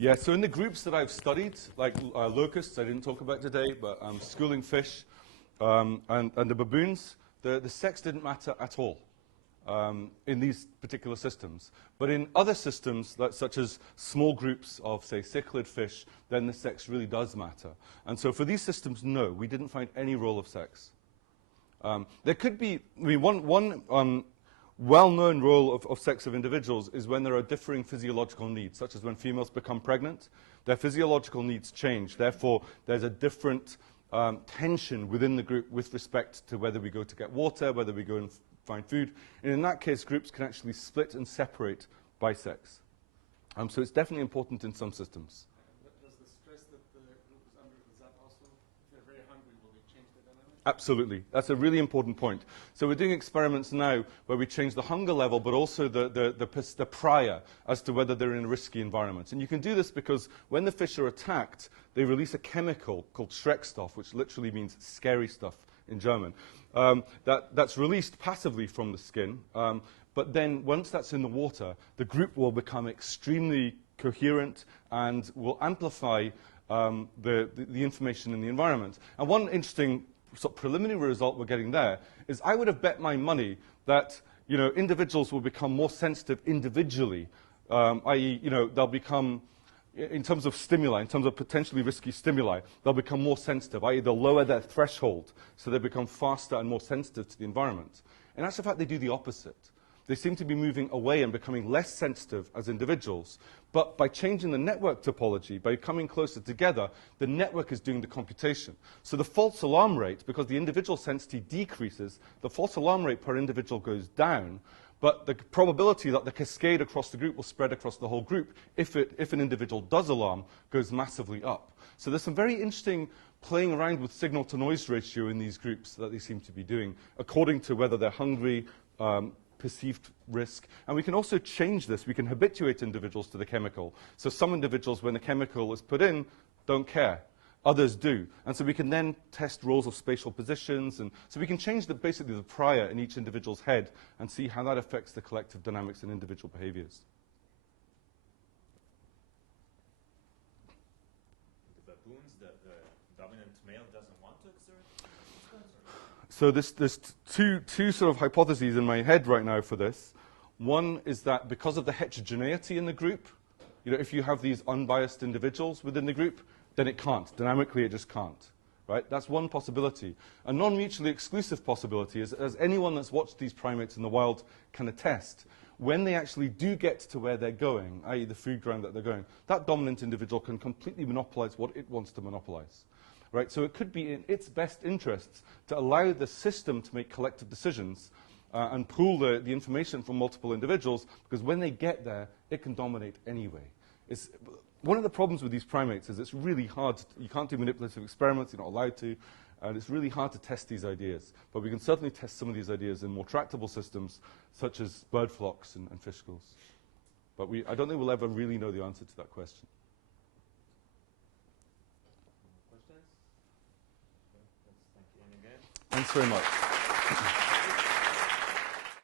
Yeah, so in the groups that I've studied, like locusts, I didn't talk about today, but schooling fish and the baboons, the sex didn't matter at all in these particular systems. But in other systems, such as small groups of, say, cichlid fish, then the sex really does matter. And so for these systems, no, we didn't find any role of sex. There could be, one well-known role of sex of individuals is when there are differing physiological needs, such as when females become pregnant. Their physiological needs change. Therefore, there's a different tension within the group with respect to whether we go to get water, whether we go and find food. And in that case, groups can actually split and separate by sex. So it's definitely important in some systems. Does the stress that the group is under, does that also, if they're very hungry, will they change the dynamic? Absolutely. That's a really important point. So we're doing experiments now where we change the hunger level, but also the prior as to whether they're in a risky environment. And you can do this because when the fish are attacked, they release a chemical called Schreckstoff, which literally means scary stuff in German. That's released passively from the skin. But then once that's in the water, the group will become extremely coherent and will amplify the information in the environment. And one interesting sort of preliminary result we're getting there is I would have bet my money that individuals will become more sensitive individually, i.e., they'll become, in terms of stimuli, in terms of potentially risky stimuli, they'll become more sensitive, i.e., they'll lower their threshold, so they become faster and more sensitive to the environment. In actual fact, they do the opposite. They seem to be moving away and becoming less sensitive as individuals. But by changing the network topology, by coming closer together, the network is doing the computation. So the false alarm rate, because the individual sensitivity decreases, the false alarm rate per individual goes down, but the probability that the cascade across the group will spread across the whole group, if an individual does alarm, goes massively up. So there's some very interesting playing around with signal-to-noise ratio in these groups that they seem to be doing, according to whether they're hungry, perceived risk. And we can also change this. We can habituate individuals to the chemical. So some individuals, when the chemical is put in, don't care. Others do. And so we can then test roles of spatial positions. And so we can change basically the prior in each individual's head and see how that affects the collective dynamics and individual behaviors. The baboons that the dominant male doesn't want to exert? So there's two sort of hypotheses in my head right now for this. One is that because of the heterogeneity in the group, if you have these unbiased individuals within the group, then it can't. Dynamically, it just can't. Right? That's one possibility. A non-mutually exclusive possibility is, as anyone that's watched these primates in the wild can attest, when they actually do get to where they're going, i.e. the food ground that they're going, that dominant individual can completely monopolize what it wants to monopolize. Right? So it could be in its best interests to allow the system to make collective decisions and pool the information from multiple individuals, because when they get there, it can dominate anyway. One of the problems with these primates is it's really hard. You can't do manipulative experiments. You're not allowed to. And it's really hard to test these ideas. But we can certainly test some of these ideas in more tractable systems, such as bird flocks and fish schools. But I don't think we'll ever really know the answer to that question. Questions? Okay, let's thank Ian again. Thanks very much.